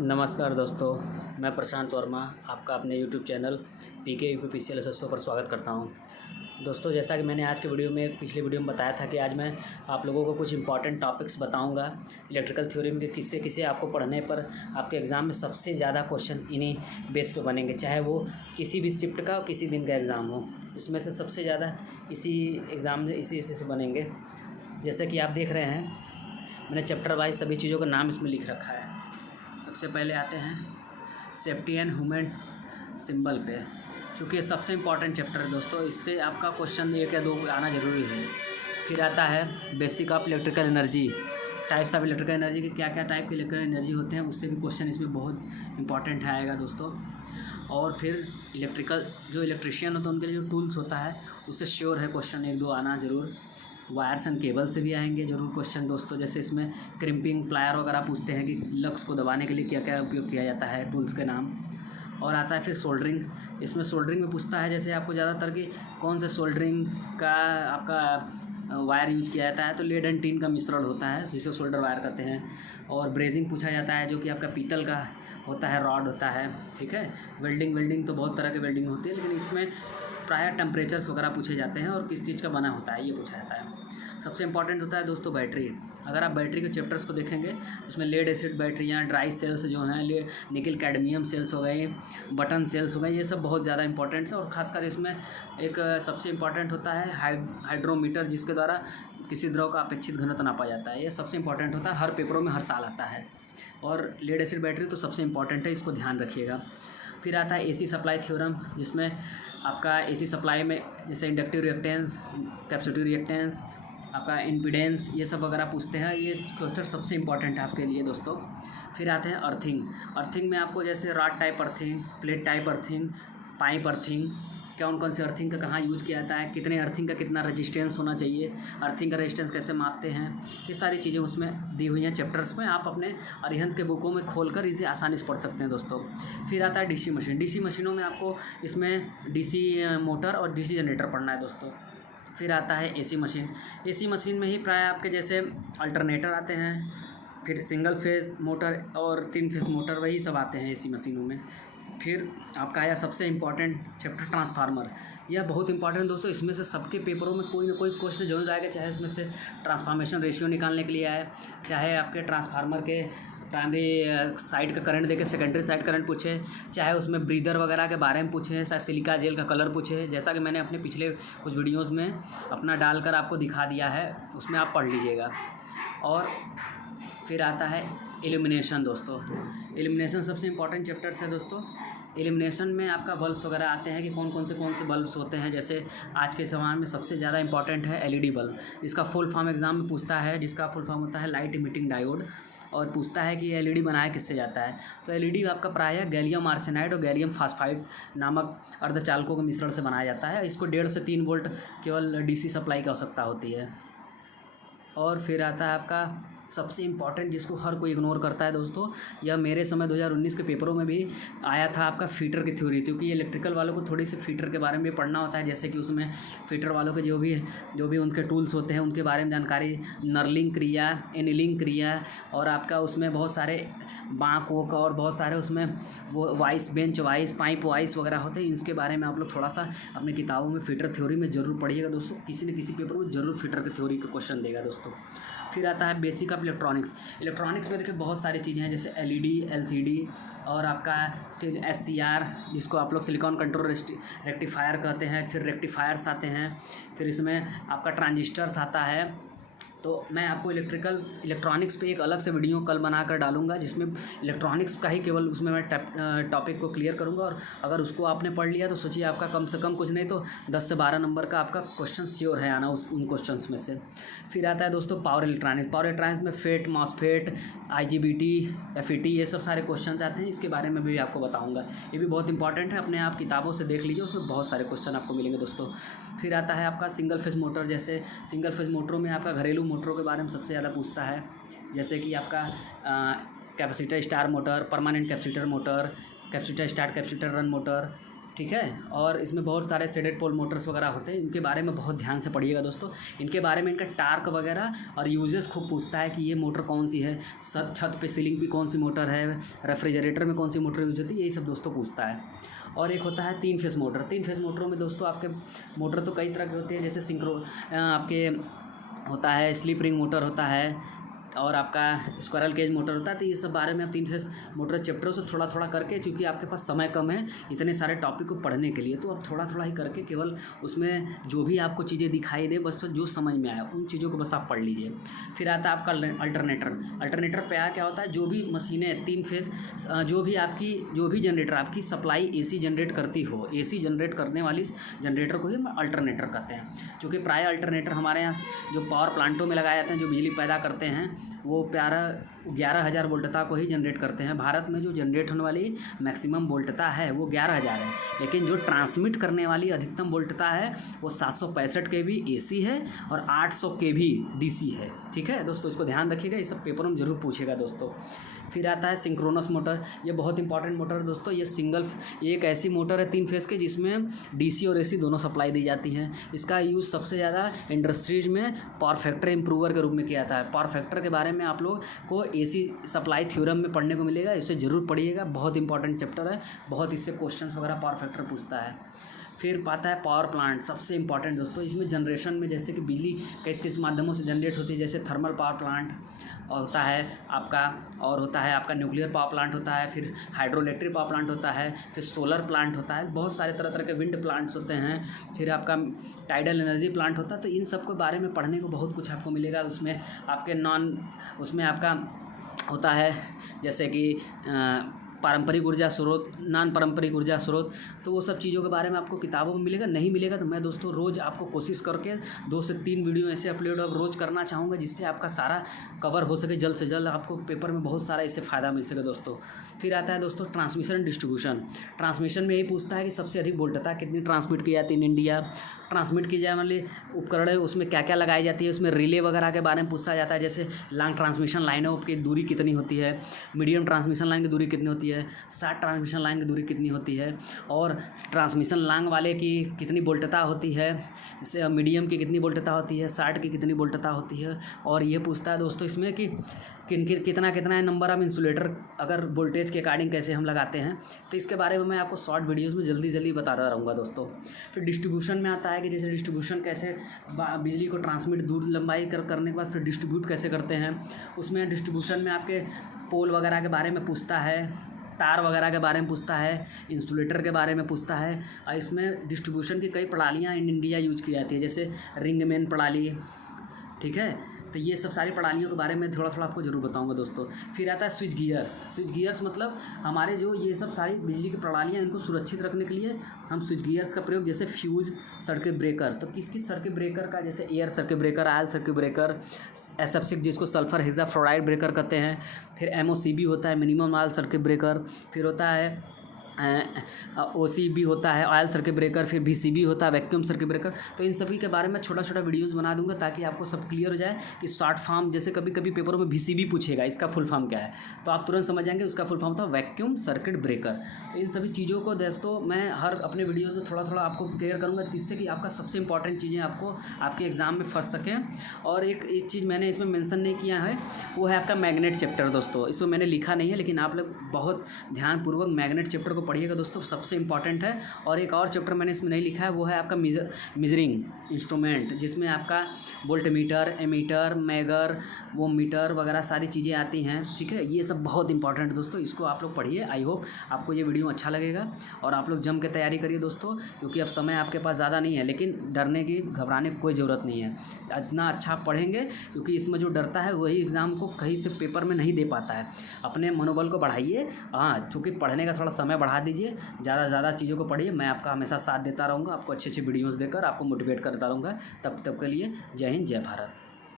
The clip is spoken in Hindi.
नमस्कार दोस्तों, मैं प्रशांत वर्मा आपका अपने यूट्यूब चैनल पीके यूपीपीसीएल पर स्वागत करता हूं। दोस्तों, जैसा कि मैंने आज के वीडियो में पिछले वीडियो में बताया था कि आज मैं आप लोगों को कुछ इंपॉर्टेंट टॉपिक्स बताऊंगा इलेक्ट्रिकल थ्योरी में, किससे किसे आपको पढ़ने पर आपके एग्ज़ाम में सबसे ज़्यादा क्वेश्चन इन्हीं बेस पे बनेंगे, चाहे वो किसी भी शिफ्ट का किसी दिन का एग्ज़ाम हो। इसमें से सबसे ज़्यादा इसी एग्ज़ाम में इसी से बनेंगे। जैसे कि आप देख रहे हैं, मैंने चैप्टर वाइज सभी चीज़ों का नाम इसमें लिख रखा है। सबसे पहले आते हैं सेफ्टी एंड ह्यूमन सिंबल पे, क्योंकि ये सबसे इम्पॉर्टेंट चैप्टर है दोस्तों। इससे आपका क्वेश्चन 1 या 2 आना ज़रूरी है। फिर आता है basic of electrical energy, types of electrical energy के क्या क्या टाइप की इलेक्ट्रिकल एनर्जी होते हैं, उससे भी क्वेश्चन इसमें बहुत इंपॉर्टेंट आएगा दोस्तों। और फिर इलेक्ट्रिकल जो इलेक्ट्रिशियन होता है उनके लिए जो टूल्स होता है, उससे श्योर है क्वेश्चन 1-2 आना ज़रूर। वायर्स एंड केबल से भी आएंगे ज़रूर क्वेश्चन दोस्तों। जैसे इसमें क्रिम्पिंग प्लायर वगैरह पूछते हैं कि लक्स को दबाने के लिए क्या क्या उपयोग किया जाता है, टूल्स के नाम। और आता है फिर सोल्डरिंग। इसमें सोल्डरिंग में पूछता है जैसे आपको ज़्यादातर कि कौन से सोल्डरिंग का आपका वायर यूज किया जाता है, तो लेड एंड टीन का मिश्रण होता है जिसे सोल्डर वायर कहते हैं। और ब्रेजिंग पूछा जाता है जो कि आपका पीतल का होता है, रॉड होता है, ठीक है। वेल्डिंग तो बहुत तरह के वेल्डिंग होती है, लेकिन इसमें प्रायः टेम्परेचर्स वगैरह पूछे जाते हैं और किस चीज़ का बना होता है ये पूछा जाता है। सबसे इंपॉर्टेंट होता है दोस्तों बैटरी। अगर आप बैटरी के चैप्टर्स को देखेंगे, इसमें लेड एसिड बैटरियाँ, ड्राई सेल्स जो हैं, निकल कैडमियम सेल्स हो गए, बटन सेल्स हो गए, ये सब बहुत ज़्यादा इंपॉर्टेंट है। और ख़ासकर इसमें एक सबसे इंपॉर्टेंट होता है हाइड्रोमीटर, जिसके द्वारा किसी द्रव का अपेक्षित घनत्व नापा जाता है। ये सबसे इंपॉर्टेंट होता है, हर पेपरों में हर साल आता है। और लेड एसिड बैटरी तो सबसे इंपॉर्टेंट है, इसको ध्यान रखिएगा। फिर आता है एसी सप्लाई थ्योरम, जिसमें आपका एसी सप्लाई में जैसे इंडक्टिव रिएक्टेंस, कैपेसिटिव रिएक्टेंस, आपका इम्पीडेंस, ये सब वगैरह पूछते हैं। ये क्वेश्चन सबसे इंपॉर्टेंट है आपके लिए दोस्तों। फिर आते हैं अर्थिंग में आपको जैसे rod type earthing, plate type earthing, pipe earthing, कौन से अर्थिंग का कहाँ यूज किया जाता है, कितने अर्थिंग का कितना रेजिस्टेंस होना चाहिए, अर्थिंग का रेजिस्टेंस कैसे मापते हैं, ये सारी चीज़ें उसमें दी हुई हैं चैप्टर्स में। आप अपने अरिहंत के बुकों में खोलकर इसे आसानी से पढ़ सकते हैं दोस्तों। फिर आता है डीसी मशीन। डीसी मशीनों में आपको इसमें डीसी मोटर और डीसी जनरेटर पढ़ना है दोस्तों। फिर आता है एसी मशीन। एसी मशीन में ही प्राय आपके जैसे अल्टरनेटर आते हैं, फिर सिंगल फेज़ मोटर और 3 फेज़ मोटर, वही सब आते हैं एसी मशीनों में। फिर आपका आया सबसे इम्पॉर्टेंट चैप्टर ट्रांसफार्मर। यह बहुत इंपॉर्टेंट दोस्तों, इसमें से सबके पेपरों में कोई ना कोई क्वेश्चन जरूर आएगा, चाहे इसमें से ट्रांसफॉर्मेशन रेशियो निकालने के लिए आए, चाहे आपके ट्रांसफार्मर के प्राइमरी साइड का करंट देके सेकेंडरी साइड करंट पूछे, चाहे उसमें ब्रीदर वगैरह के बारे में पूछे, चाहे सिलिका जेल का कलर पूछे, जैसा कि मैंने अपने पिछले कुछ वीडियोज़ में अपना डालकर आपको दिखा दिया है, उसमें आप पढ़ लीजिएगा। और फिर आता है इल्यूमिनेशन दोस्तों। इल्यूमिनेशन सबसे इंपॉर्टेंट चैप्टर्स है दोस्तों। इल्यूमिनेशन में आपका बल्ब्स वगैरह आते हैं कि कौन से बल्ब्स होते हैं। जैसे आज के ज़माने में सबसे ज़्यादा इंपॉर्टेंट है एलईडी बल्ब, जिसका फुल फॉर्म एग्जाम में पूछता है, जिसका फुल फॉर्म होता है लाइट इमिटिंग डायोड। और पूछता है कि एलईडी बनाया किससे जाता है, तो एलईडी आपका प्रायः गैलियम आर्सेनाइड और गैलियम फास्फाइड नामक अर्धचालकों के मिश्रण से बनाया जाता है। इसको 1.5 से 3 वोल्ट केवल डीसी सप्लाई की आवश्यकता होती है। और फिर आता है आपका सबसे इम्पॉर्टेंट, जिसको हर कोई इग्नोर करता है दोस्तों, यह मेरे समय 2019 के पेपरों में भी आया था, आपका फीटर की थ्योरी। क्योंकि ये इलेक्ट्रिकल वालों को थोड़ी सी फीटर के बारे में भी पढ़ना होता है, जैसे कि उसमें फीटर वालों के जो भी उनके टूल्स होते हैं उनके बारे में जानकारी, नर्लिंग क्रिया, एनिलिंग क्रिया, और आपका उसमें बहुत सारे बाँक वोक और बहुत सारे उसमें वो vice, bench vice, pipe vice वगैरह होते हैं। इसके बारे में आप लोग थोड़ा सा अपनी किताबों में फीटर थ्योरी में ज़रूर पढ़िएगा दोस्तों। किसी न किसी पेपर में ज़रूर फीटर की थ्योरी का क्वेश्चन देगा दोस्तों। फिर आता है बेसिक ऑफ इलेक्ट्रॉनिक्स। इलेक्ट्रॉनिक्स में देखिए बहुत सारी चीज़ें हैं, जैसे एलईडी, एलसीडी, और आपका एससीआर, जिसको आप लोग सिलिकॉन कंट्रोल रेक्टिफायर कहते हैं। फिर रेक्टिफायर्स आते हैं, फिर इसमें आपका ट्रांजिस्टर्स आता है। तो मैं आपको इलेक्ट्रॉनिक्स पे एक अलग से वीडियो कल बनाकर डालूंगा, जिसमें इलेक्ट्रॉनिक्स का ही केवल उसमें मैं टॉपिक को क्लियर करूंगा। और अगर उसको आपने पढ़ लिया तो सोचिए आपका कम से कम कुछ नहीं तो 10 से 12 नंबर का आपका क्वेश्चन श्योर है आना उन क्वेश्चंस में से। फिर आता है दोस्तों पावर इलेक्ट्रॉनिक्स में फेट, मॉसफेट, आईजीबीटी, एफईटी, ये सब सारे क्वेश्चन आते हैं। इसके बारे में भी आपको बताऊँगा, ये भी बहुत इंपॉर्टेंट है, अपने आप किताबों से देख लीजिए, उसमें बहुत सारे क्वेश्चन आपको मिलेंगे दोस्तों। फिर आता है आपका सिंगल फेज मोटर। जैसे सिंगल फेज मोटरों में आपका घरेलू मोटरों के बारे में सबसे ज़्यादा पूछता है, जैसे कि आपका capacitor star motor, permanent capacitor motor, capacitor start capacitor run motor, ठीक है। और इसमें बहुत सारे शेडेड पोल मोटर्स वगैरह होते हैं, इनके बारे में बहुत ध्यान से पढ़िएगा दोस्तों। इनके बारे में इनका टार्क वगैरह और यूजेस खूब पूछता है कि ये मोटर कौन सी है, छत पे सीलिंग पे कौन सी मोटर है, रेफ्रिजरेटर में कौन सी मोटर यूज होती है, यही सब दोस्तों पूछता है। और एक होता है 3 फेस मोटर। 3 फेस मोटरों में दोस्तों आपके मोटर तो कई तरह के होते हैं, जैसे आपके होता है स्लिप रिंग मोटर होता है और आपका स्क्वायरल केज मोटर होता है। तो ये सब बारे में आप 3 फेस मोटर चैप्टरों से थोड़ा थोड़ा करके, क्योंकि आपके पास समय कम है इतने सारे टॉपिक को पढ़ने के लिए, तो आप थोड़ा थोड़ा ही करके केवल उसमें जो भी आपको चीज़ें दिखाई दे बस जो समझ में आया उन चीज़ों को बस आप पढ़ लीजिए। फिर आता है आपका अल्टरनेटर पे क्या होता है, जो भी मशीनें 3 फेस जो भी जनरेटर आपकी सप्लाई AC जनरेट करती हो, AC जनरेट करने वाली जनरेटर को ही हम अल्टरनेटर कहते हैं। क्योंकि प्राय अल्टरनेटर हमारे यहाँ जो पावर प्लांटों में लगाए जाते हैं, जो बिजली पैदा करते हैं, वो 11,000 वोल्टता को ही जनरेट करते हैं। भारत में जो जनरेट होने वाली मैक्सिमम वोल्टता है वो 11,000 है, लेकिन जो ट्रांसमिट करने वाली अधिकतम वोल्टता है वो 765 kV AC है और 800 kV DC है। ठीक है दोस्तों, इसको ध्यान रखिएगा, ये सब पेपर में जरूर पूछेगा दोस्तों। फिर आता है सिंक्रोनस मोटर। ये बहुत इंपॉर्टेंट मोटर है दोस्तों। ये एक ऐसी मोटर है 3 फेस के जिसमें DC और AC दोनों सप्लाई दी जाती हैं। इसका यूज़ सबसे ज़्यादा इंडस्ट्रीज में पावर फैक्टर इम्प्रूवर के रूप में किया जाता है। पावर फैक्टर के बारे में आप लोग को AC सप्लाई थ्योरम में पढ़ने को मिलेगा, इसे ज़रूर पढ़िएगा, बहुत इंपॉर्टेंट चैप्टर है, बहुत इससे क्वेश्चंस वगैरह पावर फैक्टर पूछता है। फिर पाता है पावर प्लांट, सबसे इंपॉर्टेंट दोस्तों। इसमें जनरेशन में जैसे कि बिजली किस माध्यमों से जनरेट होती है, जैसे थर्मल पावर प्लांट होता है आपका, और होता है आपका न्यूक्लियर पावर प्लांट होता है, फिर हाइड्रोइलेक्ट्रिक पावर प्लांट होता है, फिर सोलर प्लांट होता है, बहुत सारे तरह तरह के विंड प्लांट्स होते हैं, फिर आपका टाइडल एनर्जी प्लांट होता है। तो इन सब के बारे में पढ़ने को बहुत कुछ आपको मिलेगा। उसमें आपका होता है जैसे कि पारंपरिक ऊर्जा स्रोत, नॉन पारंपरिक ऊर्जा स्रोत, तो वो सब चीज़ों के बारे में आपको किताबों में मिलेगा। नहीं मिलेगा तो मैं दोस्तों रोज़ आपको कोशिश करके 2 से 3 वीडियो ऐसे अपलोड अब रोज़ करना चाहूँगा, जिससे आपका सारा कवर हो सके, जल्द से जल्द आपको पेपर में बहुत सारा इससे फ़ायदा मिल सके दोस्तों। फिर आता है दोस्तों ट्रांसमिशन एंड डिस्ट्रीब्यूशन। ट्रांसमिशन में यही पूछता है कि सबसे अधिक वोल्टता कितनी ट्रांसमिट की जाती है इन इंडिया, ट्रांसमिट की जाने वाली उपकरण है उसमें क्या क्या लगाई जाती है, उसमें रिले वगैरह के बारे में पूछा जाता है। जैसे लॉन्ग ट्रांसमिशन लाइनों की दूरी कितनी होती है, मीडियम ट्रांसमिशन लाइन की दूरी कितनी होती है, शॉर्ट ट्रांसमिशन लाइन की दूरी कितनी होती है, और ट्रांसमिशन लॉन्ग वाले की कितनी वोल्टता होती है, इससे मीडियम की कितनी वोल्टता होती है, शॉर्ट की कितनी वोल्टता होती है। और ये पूछता है दोस्तों इसमें कि कितना है नंबर ऑफ इंसुलेटर, अगर वोल्टेज के अकॉर्डिंग कैसे हम लगाते हैं। तो इसके बारे में मैं आपको शॉर्ट वीडियोस में जल्दी बताता रहूँगा दोस्तों। फिर डिस्ट्रीब्यूशन में आता है कि जैसे डिस्ट्रीब्यूशन कैसे बिजली को ट्रांसमिट दूर लंबाई करने के बाद फिर डिस्ट्रीब्यूट कैसे करते हैं। उसमें डिस्ट्रीब्यूशन में आपके पोल वगैरह के बारे में पूछता है, तार वगैरह के बारे में पूछता है, इंसुलेटर के बारे में पूछता है। और इसमें डिस्ट्रीब्यूशन की कई प्रणालियाँ इन इंडिया यूज की जाती है, जैसे रिंगमैन प्रणाली, ठीक है। तो ये सब सारी प्रणालियों के बारे में थोड़ा थोड़ा आपको जरूर बताऊंगा दोस्तों। फिर आता है स्विच गियर्स मतलब हमारे जो ये सब सारी बिजली की प्रणालियाँ, इनको सुरक्षित रखने के लिए हम स्विच गियर्स का प्रयोग, जैसे फ्यूज, सर्किट ब्रेकर। तो किस सर्किट ब्रेकर का, जैसे air circuit breaker, oil circuit breaker, SF6 जिसको सल्फर हेक्साफ्लोराइड ब्रेकर कहते हैं। फिर MOCB होता है, मिनिमम ऑयल सर्किट ब्रेकर। फिर होता है OCB होता है, ऑयल सर्किट ब्रेकर। फिर VCB होता है, वैक्यूम सर्किट ब्रेकर। तो इन सभी के बारे में छोटा वीडियोस बना दूंगा ताकि आपको सब क्लियर हो जाए कि शॉर्ट फॉर्म, जैसे कभी पेपरों में VCB पूछेगा, इसका फुल फॉर्म क्या है, तो आप तुरंत समझ जाएंगे उसका फुल फॉर्म था वैक्यूम सर्किट ब्रेकर। तो इन सभी चीज़ों को दोस्तों मैं हर अपने वीडियोज़ में थोड़ा आपको क्लियर करूँगा, जिससे कि आपका सबसे इंपॉर्टेंट चीज़ें आपको आपके एग्जाम में फंस सकें। और एक चीज़ मैंने इसमें मेंशन नहीं किया है, वो है आपका मैग्नेट चैप्टर दोस्तों। इसमें मैंने लिखा नहीं है, लेकिन आप लोग बहुत ध्यानपूर्वक मैग्नेट चैप्टर को पढ़िएगा दोस्तों, सबसे इंपॉर्टेंट है। और एक और चैप्टर मैंने इसमें नहीं लिखा है, वो है आपका मेजरिंग इंस्ट्रूमेंट, जिसमें आपका वोल्टमीटर, एमीटर, मैगर, वो मीटर वगैरह सारी चीज़ें आती हैं, ठीक है। ये सब बहुत इंपॉर्टेंट है दोस्तों, इसको आप लोग पढ़िए। आई होप आपको ये वीडियो अच्छा लगेगा और आप लोग जम के तैयारी करिए दोस्तों, क्योंकि अब समय आपके पास ज़्यादा नहीं है। लेकिन डरने की, घबराने की कोई ज़रूरत नहीं है, इतना अच्छा पढ़ेंगे, क्योंकि इसमें जो डरता है वही एग्ज़ाम को कहीं से पेपर में नहीं दे पाता है। अपने मनोबल को बढ़ाइए, हाँ, क्योंकि पढ़ने का थोड़ा समय बढ़ा दीजिए, ज़्यादा चीज़ों को पढ़िए। मैं आपका हमेशा साथ देता रहूँगा, आपको अच्छी वीडियोज़ देकर आपको मोटिवेट करता रहूँगा। तब के लिए जय हिंद, जय भारत।